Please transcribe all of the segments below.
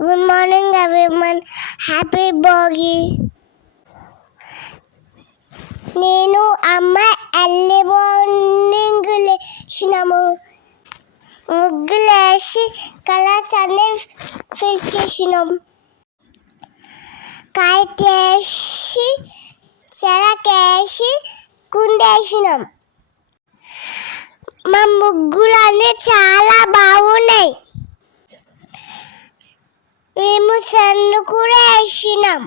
good morning everyone happy Bhogi నేను అమ్మ early morning లేచినాము ముగ్గులేసి కలర్స్ అన్ని ఫిల్ చేసినాం కాయటేసి చెరకేసి కుండేసినాం మా ముగ్గులు అన్నీ చాలా బాగున్నాయి మేము సన్ను కూడా వేసినాం.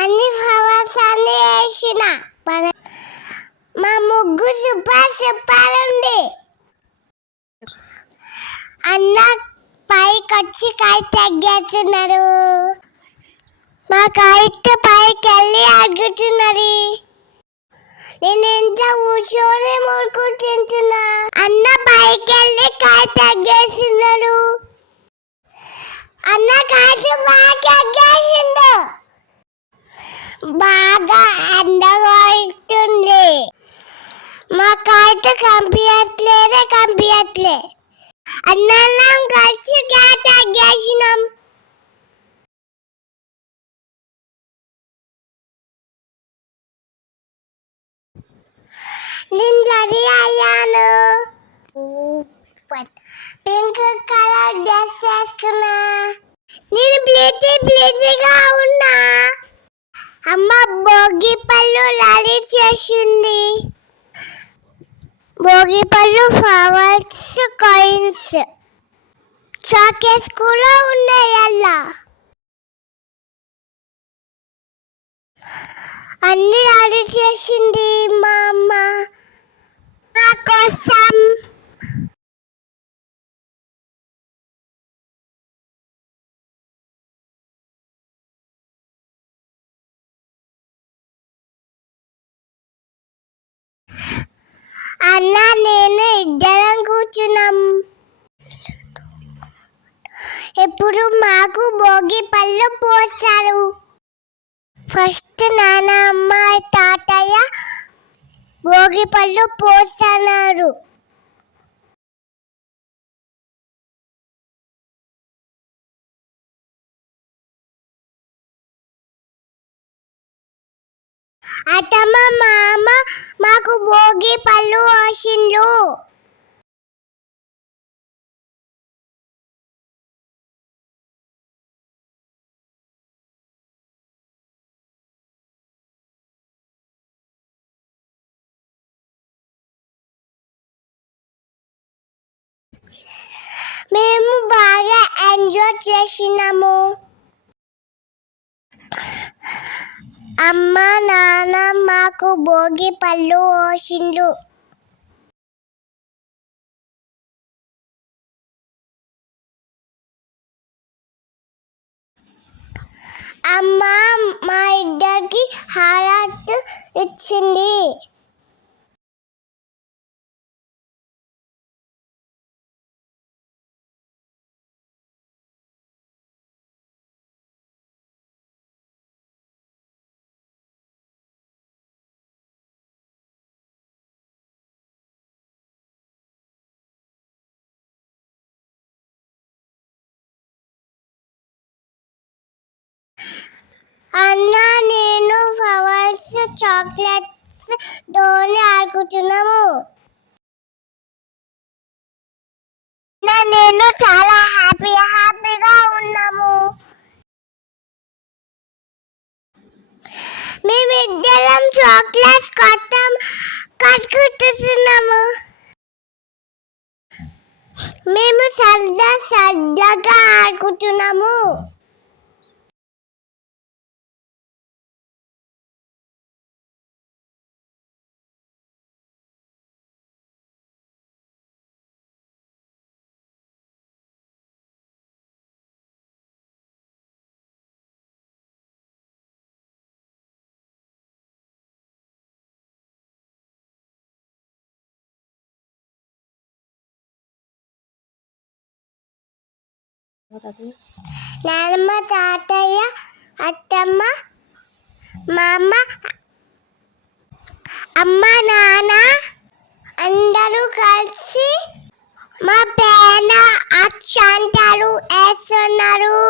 అన్ని ఫ్లవర్స్ అన్ని వేసిన మా ముగ్గు సూపర్ సూపర్ ఉంది అన్న పైకి వచ్చి కాయ తగ్గేస్తున్నారు. మా కాయతో పైకి వెళ్ళి అడుగుతున్నది నేను ఎంత కూర్చొని ముడుకుంటున్నా అన్న పైకి వెళ్ళి కాయ తగ్గేస్తున్నాడు అన్న కాసు బాగా తగ్గేసిండు బాగా ఎండగా ఇస్తుంది మా కాయతో కంపించట్లేదే కంపించట్లే అన్నం కలిసి కాయ తగ్గేసినాం నేను రెడీ పింక్ కలర్ డ్రెస్ వేసుకున్నా. నేను ప్లేటీ ప్లేటీగా ఉన్నా. అమ్మ భోగి పళ్ళు లారీ చేసింది. భోగి పళ్ళు ఫ్లవర్స్ కాయిన్స్ చాకెట్స్ కూడా ఉన్నాయి అలా అన్ని రెడీ చేసింది మా అమ్మ. మా కోసం అన్న నేను ఇద్దరం కూర్చున్నాం. ఇప్పుడు మాకు భోగి పళ్ళు పోస్తారు ఫస్ట్ నాన్న అమ్మ తాతయ్య భోగి పళ్ళు పోస్తున్నారు అత్తమ్మ మామ మాకు భోగి పళ్ళు పోసిండ్రు మేము బాగా ఎంజాయ్ చేసినాము. అమ్మ నాన్న మాకు భోగి పళ్ళు పోసిండ్రు. అమ్మ మా ఇద్దరికి హారత్ ఇచ్చింది. అన్న నేను ఫ్లవర్స్ చాక్లెట్స్ తోని ఆడుకుంటున్నాము. అన్న, నేను చాలా హ్యాపీ హ్యాపీగా ఉన్నాము. మేమిద్దరం చాక్లెట్స్ కొత్తం కట్టుకుంటున్నాము. మేము సరదా సరదాగా ఆడుకుంటున్నాము. నానమ్మ తాతయ్య అత్తమ్మ మా అమ్మ అమ్మ నాన్న అందరూ కలిసి మా పేన అక్షంతాలు వేస్తున్నారు.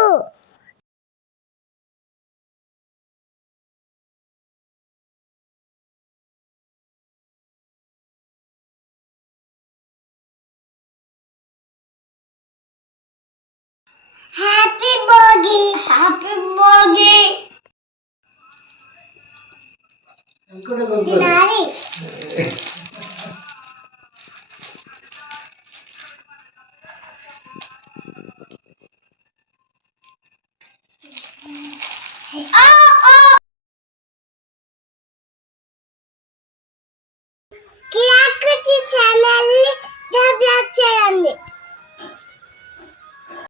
చేస్తున్నారు హ్యాపీ భోగి హ్యాపీ భోగి తినాలి